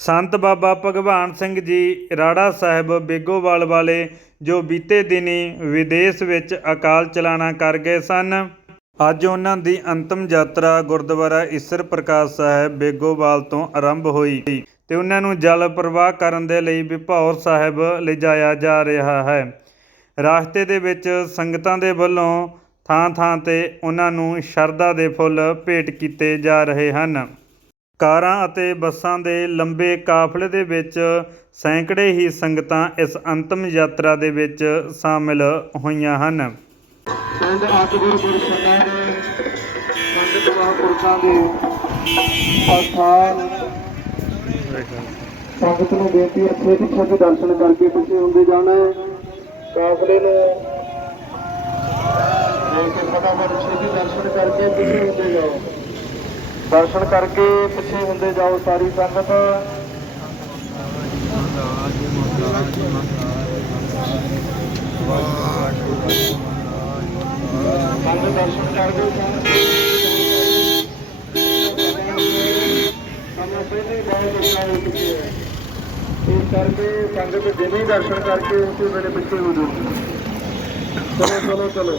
ਸੰਤ ਬਾਬਾ ਭਗਵਾਨ ਸਿੰਘ ਜੀ ਰਾੜਾ ਸਾਹਿਬ ਬੇਗੋਵਾਲ ਵਾਲੇ ਜੋ ਬੀਤੇ ਦਿਨੀ ਵਿਦੇਸ਼ ਵਿੱਚ ਅਕਾਲ ਚਲਾਣਾ ਕਰ ਗਏ ਸਨ, ਅੱਜ ਉਹਨਾਂ ਦੀ ਅੰਤਮ ਯਾਤਰਾ ਗੁਰਦੁਆਰਾ ਈਸਰ ਪ੍ਰਕਾਸ਼ ਸਾਹਿਬ ਬੇਗੋਵਾਲ ਤੋਂ ਆਰੰਭ ਹੋਈ ਤੇ ਉਹਨਾਂ ਨੂੰ ਜਲ ਪ੍ਰਵਾਹ ਕਰਨ ਦੇ ਲਈ ਵਿਭੌਰ ਸਾਹਿਬ ਲਿਜਾਇਆ ਜਾ ਰਿਹਾ ਹੈ। ਰਾਸਤੇ ਦੇ ਵਿੱਚ ਸੰਗਤਾਂ ਦੇ ਵੱਲੋਂ ਥਾਂ-ਥਾਂ ਤੇ ਉਹਨਾਂ ਨੂੰ ਸ਼ਰਧਾ ਦੇ ਫੁੱਲ ਭੇਟ ਕੀਤੇ ਜਾ ਰਹੇ ਹਨ। ਕਾਰਾਂ ਅਤੇ ਬੱਸਾਂ ਦੇ ਲੰਬੇ ਕਾਫਲੇ ਦੇ ਵਿੱਚ ਸੈਂਕੜੇ ਹੀ ਸੰਗਤਾਂ ਇਸ ਅੰਤਮ ਯਾਤਰਾ ਦੇ ਵਿੱਚ ਸ਼ਾਮਿਲ ਹੋਈਆਂ ਹਨ। ਪਿੰਡ ਅੱਠ ਗੁਰਸੰਨਾਂ ਦੇ ਸੰਗਤ ਮਹਾਂਪੁਰਖਾਂ ਦੇ ਅਸਥਾਨ। ਸੰਗਤ ਨੂੰ ਬੇਨਤੀ ਹੈ ਛੇਤੀ ਛੇਤੀ ਦਰਸ਼ਨ ਕਰਕੇ ਪਿੱਛੇ ਹੁੰਦੇ ਜਾਣਾ ਹੈ। ਕਾਫਲੇ ਨੂੰ ਦੇਖ ਕੇ ਫਟਾਫਟ ਛੇਤੀ ਦਰਸ਼ਨ ਕਰਕੇ ਪਿੱਛੇ ਹੁੰਦੇ ਜਾਓ। ਦਰਸ਼ਨ ਕਰਕੇ ਪਿੱਛੇ ਹੁੰਦੇ ਜਾਓ ਸਾਰੀ ਸੰਗਤ। ਸੰਗਤ ਦਰਸ਼ਨ ਕਰਦੇ ਸਾਨੂੰ ਪਹਿਲੇ ਬਹੁਤ ਅੱਛਾ ਹੋ ਚੁੱਕੀ ਹੈ ਇਸ ਕਰਕੇ ਸੰਗਤ ਜਿਵੇਂ ਦਰਸ਼ਨ ਕਰਕੇ ਉਸੇ ਵੇਲੇ ਪਿੱਛੇ ਹੋ ਜਾਓ। ਚਲੋ ਚਲੋ ਚਲੋ।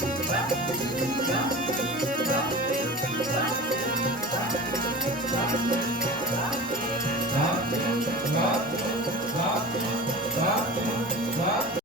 Well,